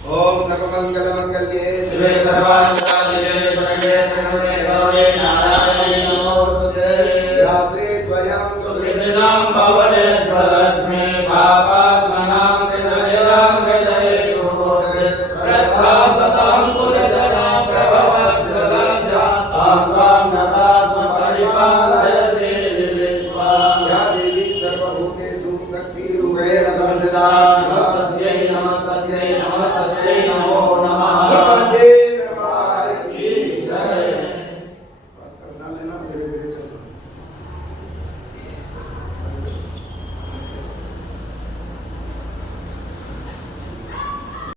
ओम सर्वमंगलमंगल्ये शिवे सर्वार्थसाधिके शरण्ये त्र्यंबके गौरी नारायणी नमोस्तुते। या श्री स्वयं सुकृतिनां भवने स्वलक्ष्मी पापात्मनां त्रिदयां हृदयेषु भूते। श्रद्धा सतां कुलजना प्रभवत्सलं च तां नता स्म परिपालयते विश्वा। या देवी सर्वभूतेषु शक्तिरूपेण नमस्तस्यै नमस्तस्यै नमस्तस्यै नमो नमः। नमस्ते